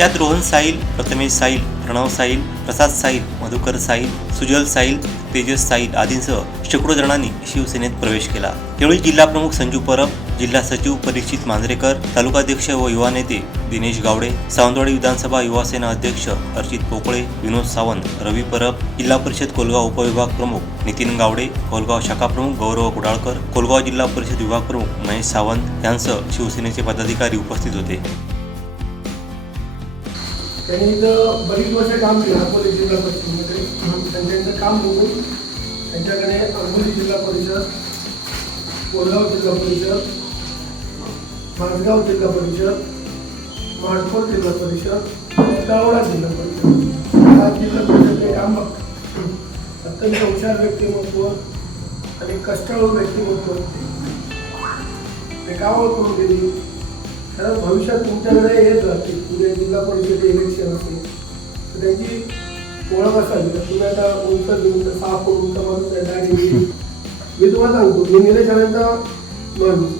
यात रोहन साईल, प्रथमेश साईल, प्रणव साईल, प्रसाद साईल, मधुकर साईल, सुजल साईल, तेजस साईल आदींसह शेकडो जणांनी शिवसेनेत प्रवेश केला। यावेळी जिल्हाप्रमुख संजू परब, जिल्हा सचिव परीक्षित मांजरेकर, तालुकाध्यक्ष व युवा नेते दिनेश गावडे, सावंतवाडी विधानसभा युवा सेना अध्यक्ष अर्चित पोकळे, विनोद सावंत, रवी परब, जिल्हा परिषद कोलगाव उपविभाग प्रमुख नितीन गावडे, कोलगाव शाखा प्रमुख गौरव कुडाळकर, कोलगाव जिल्हा परिषद विभाग प्रमुख महेश सावंत यांसह शिवसेनेचे पदाधिकारी उपस्थित होते। त्यांनी बरीच वर्ष काम केलं अकोले जिल्हा परिषदेमध्ये। त्यांचं काम बघून त्यांच्याकडे अंबोली जिल्हा परिषद, कोलगाव जिल्हा परिषद, माझगाव जिल्हा परिषद, माडखोल जिल्हा परिषद, तळवडा जिल्हा परिषद या जिल्हा परिषदेचे काम बघतात। अत्यंत हुशार व्यक्तिमत्व आणि कष्टाळू व्यक्तिमत्व ते कामावर करून गेली। कारण भविष्यात तुमच्याकडे येत राहतील, पुढे जिल्हा परिषद इलेक्शन असेल तर त्यांची ओळख असावी। तुम्ही आता उंच 6 फूट उंच माणूस आहे, मी तुम्हाला सांगतो, मी निलेश राणेंचा माणूस,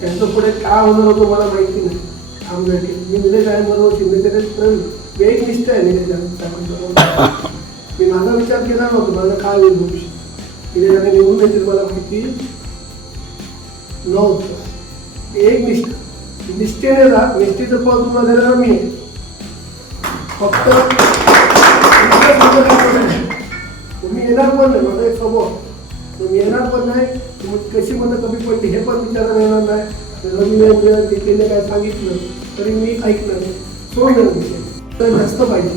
त्यांचं पुढे काय होणार होतं मला माहिती नाही। आमच्यासाठी मी निलेश राणेंबरोबर शिंदेकडे मी एक निष्ठा आहे निलेश राणेंचा। मी माझा विचार केला नव्हता माझं काय होईल भविष्य, निलेश राणे निवडून येतील मला माहिती नव्हतं। एक निष्ठा, निष्ठेने राहा, निष्ठेचं फळ तुम्हाला देणार मी आहे। फक्त तुम्ही येणार पण नाही, माझा एक स्वभाव, तुम्ही येणार पण नाही, तुम्ही कशी मतं कमी पडली हे पण विचारायला येणार नाही। रवीने तिथे काय सांगितलं तरी मी ऐकणार नाही, सोडणार जास्त पाहिजे।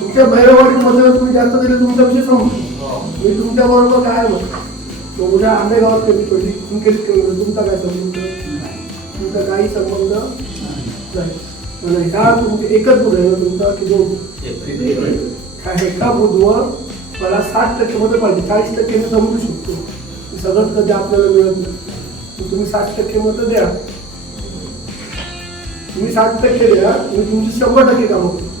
तुमच्या भैरवाडीत मतं तुम्ही जास्त दिले तुमचा विषय संपतो, मी तुमच्या बरोबर काय मग उद्या आंबेगावात कधी पडली तुमचा काय संबंध, तुमचा काही संबंध नाही। ह्या तुमचे एकच बुध आहे तुमचा की दोन एका बुधवर मला 60% मतं पाहिजे, 40% मी समजू शकतो, सगळं कधी आपल्याला मिळत नाही। तुम्ही 60% मतं द्या, तुम्ही 60% द्या, मी तुमची 100% कामं करतो।